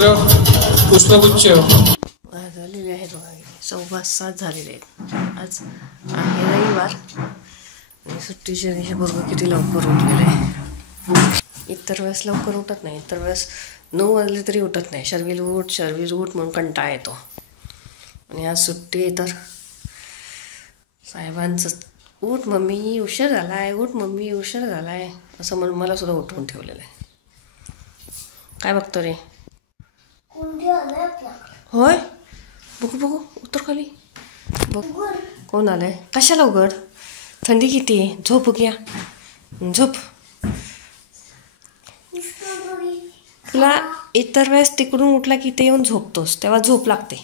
प्रमाणपत्र पुष्पगुच्छ झालेले आहेत बघा. 7:15 झालेले आहेत. आज आहे रविवार आणि सुट्टीच्या दिवशी बरोबर किती लवकर उठलेले आहे. इतर वेळेस लवकर उठत नाही, इतर वेळेस 9 वाजले तरी उठत नाही. शर्विल उठ म्हणून कंटाळा येतो. आणि आज सुट्टी आहे तर साहेबांचं उठ मम्मी उशीर झालाय, उठ मम्मी उशीर झालाय असं म्हणून मला सुद्धा उठवून ठेवलेलं आहे. काय बघतो रे? होय, बघू उतर खाली बघ. कोण आलंय? कशाला उघड? थंडी किती आहे. झोप घ्या, झोप. तुला इतर वेळेस तिकडून उठला की ते येऊन झोपतोस, तेव्हा झोप लागते.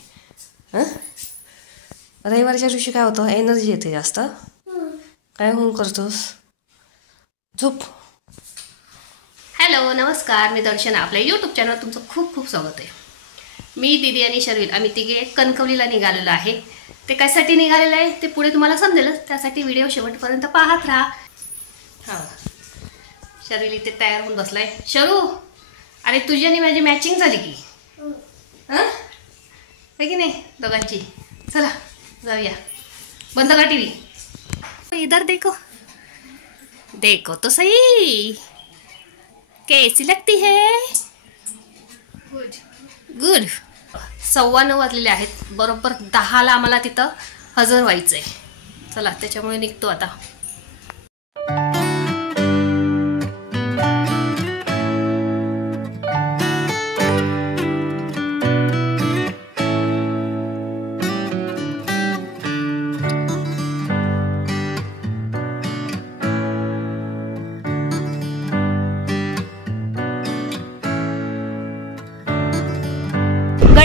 हां, रविवारच्या दिवशी काय होतं, एनर्जी येते जास्त. काय होऊन करतोस? झोप. हॅलो नमस्कार, मी दर्शना. आपल्या यूट्यूब चॅनल तुमचं खूप खूप स्वागत आहे. मी दीदी आणि शर्विल आम्ही तिघे कणकवलीला निघालेलो आहे. ते कशासाठी निघालेलं आहे ते पुढे तुम्हाला समजेलच, त्यासाठी व्हिडिओ शेवटपर्यंत पाहत राहा. हां, शर्विल इथे तयार होऊन बसलाय. शरू, अरे तुझी आणि माझी मॅचिंग झाली की? हां, आहे की नाही दोघांची? चला जाऊया. बंद का टी व्ही? इधर देखो, देखो तो सही, कैसी लगती है? गुड. 9:15 वाजलेले आहेत. बरोबर 10ला आम्हाला तिथं हजर व्हायचं आहे. चला त्याच्यामुळे निघतो आता.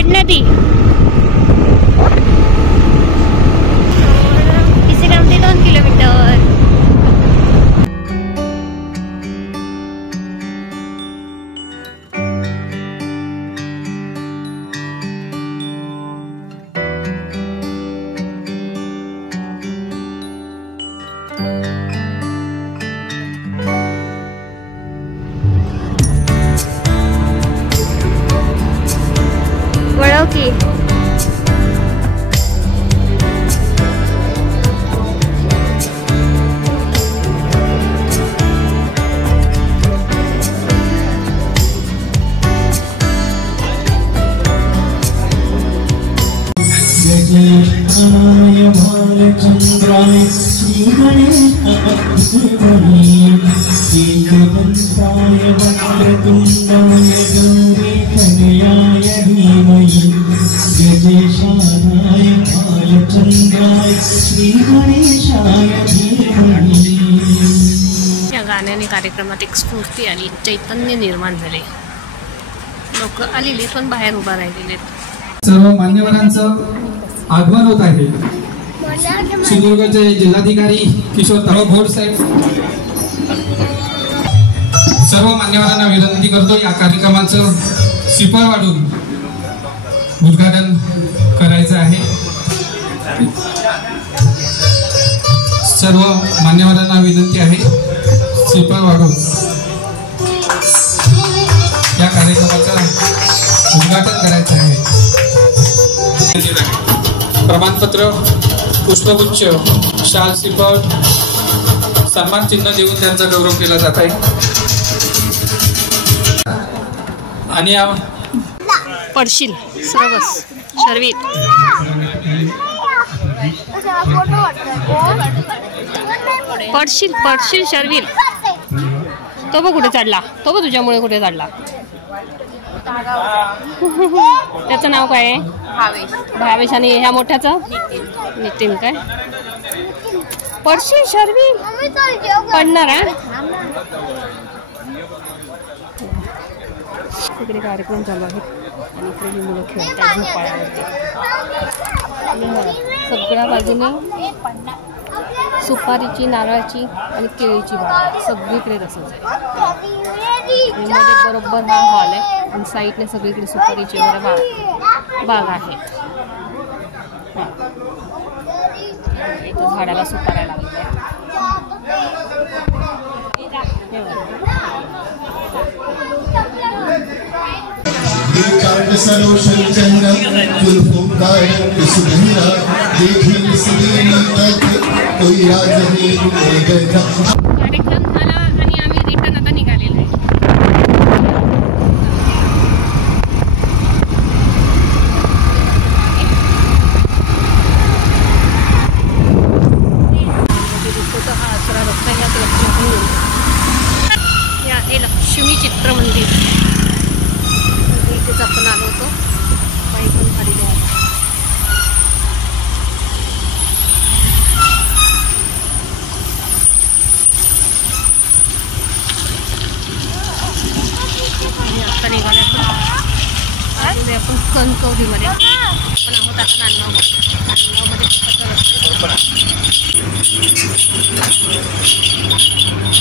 नदी इसे लांबते 2 किलोमीटर. वळव की. या गाण्याने कार्यक्रमात एक स्फूर्ती आली, चैतन्य निर्माण झाले. लोक आलेले पण बाहेर उभा राहिलेले. सर्व मान्यवरांचं आगमन होत आहे. सिंधुदुर्गचे जिल्हाधिकारी किशोर तळभोर साहेब, सर्व मान्यवरांना विनंती करतो या कार्यक्रमाचं शिपर वाढून उद्घाटन करायचं आहे. सर्व मान्यवरांना विनंती आहे शिपर वाढून या कार्यक्रमाचं उद्घाटन करायचं आहे. प्रमाणपत्र पुष्पगुच्छ शाल शिपर सन्मान चिन्ह देऊन त्यांचा गौरव केला जात आहे. आणि पडशील सरबस शर्विल. पडशील शर्विल. तो बघ कुठे चढला, तो बघ तुझ्यामुळे कुठे चढला. त्याचं नाव काय आहे? भावेश. आणि ह्या मोठ्याचं नितीन. काय पडशील शर्विल, पडणार आहे. तिकडे कार्यक्रम चालू आहे आणि इकडे मुलं खेळत आहेत झोपाळ्यावरती. सगळ्या बाजूने सुपारीची, नारळाची आणि केळीची बाग, सगळीकडे तसंच आहे. मध्ये बरोबर हा हॉल आहे आणि साईडने सगळीकडे सुपारीची वगैरे बाग आहे. इथं झाडाला सुपाऱ्या लागल्या. चाट सरोशन चेहरा जुल्फों का रंग सुनहरा देखी इसलिए तक कोई राज नहीं गया। कार्यक्रम झाला आणि आम्ही रिटर्न आता निघालेलो आहे. हे आहे लक्ष्मी चित्र मंदिर. इथेच आपण आलो होतो. बाई पण खाली आहे. आता निघाले आपण कणकवलीमध्ये. आपण आहोत आता नांदगावमध्ये.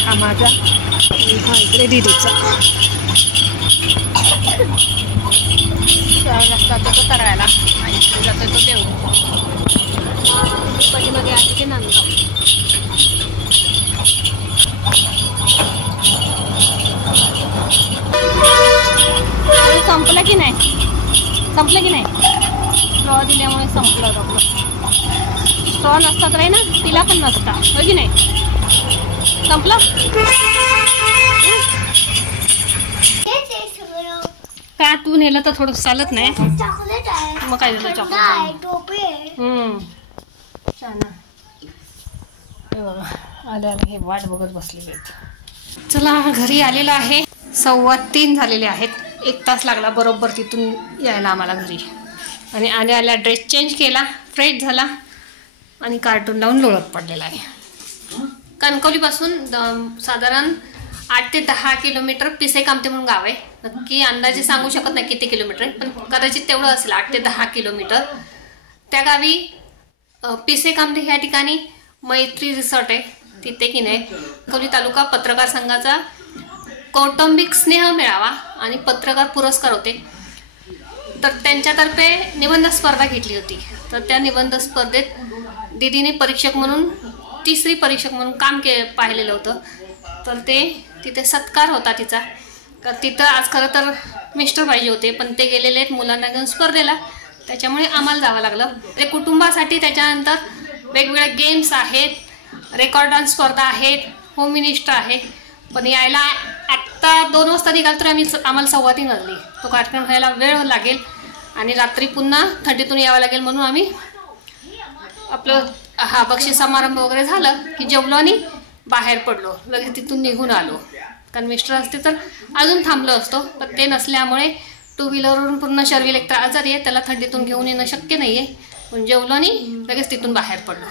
हा माझा, हा इकडे दिदीचा. रस्ता तो करायला इकडे जातोय तो देऊ. पाठीमागे आहे ते नांदगाव. संपलं की नाही? संपलं की नाही? स्ट्रॉ दिल्यामुळे संपलं आपलं. स्ट्रॉ नसता तर आहे ना, तिला पण नसता, हो की नाही? संपलं का? तू नेलं तर थोडं चालत नाही. मग काय झालं? चॉकलेट. छान. हे बघा आले हे वाट बघत बसलेले आहेत. चला घरी आलेलं आहे. 2:15 झालेले आहेत. 1 तास लागला बरोबर तिथून यायला आम्हाला घरी. आणि आल्या ड्रेस चेंज केला, फ्रेश झाला आणि कार्टून लावून लोळत पडलेला आहे. कणकवलीपासून साधारण 8 ते 10 किलोमीटर पिसे कामते म्हणून गाव आहे. नक्की अंदाजे सांगू शकत नाही किती किलोमीटर आहे, पण कदाचित तेवढं असेल, 8 ते 10 किलोमीटर. त्या गावी पिसे कामते ह्या ठिकाणी मैत्री रिसॉर्ट आहे. तिथे की नाही कणकवली तालुका पत्रकार संघाचा कौटुंबिक स्नेह मेळावा आणि पत्रकार पुरस्कार होते. तर त्यांच्यातर्फे निबंध स्पर्धा घेतली होती. तर त्या निबंध स्पर्धेत दीदीने परीक्षक म्हणून, तिसरी परीक्षक म्हणून काम पाहिलेलं होतं. तर ते तिथे सत्कार होता तिचा. तर तिथं आज खरं तर मिस्टर पाहिजे होते, पण ते गेलेले आहेत मुलांना घेऊन स्पर्धेला. त्याच्यामुळे आम्हाला जावं लागलं. ते कुटुंबासाठी त्याच्यानंतर वेगवेगळे गेम्स आहेत, रेकॉर्ड डान्स स्पर्धा आहेत, होम मिनिस्टर आहे. पण यायला आत्ता 2 वाजता निघाल तर आम्हाला 2:15 वाजली. तो कार्यक्रम व्हायला वेळ लागेल आणि रात्री पुन्हा थंडीतून यावं लागेल. म्हणून आम्ही आपलं बक्षीस समारंभ वगैरे झालं की जेवलो आणि बाहेर पडलो. लगेच तिथून निघून आलो. कारण मिस्टर असते तर अजून थांबलो असतो, पण ते नसल्यामुळे 2 व्हीलरवरून पूर्ण शर्विल एक तर आजारी आहे, त्याला थंडीतून घेऊन येणं शक्य नाही आहे. पण जेवलो आणि लगेच तिथून बाहेर पडलो.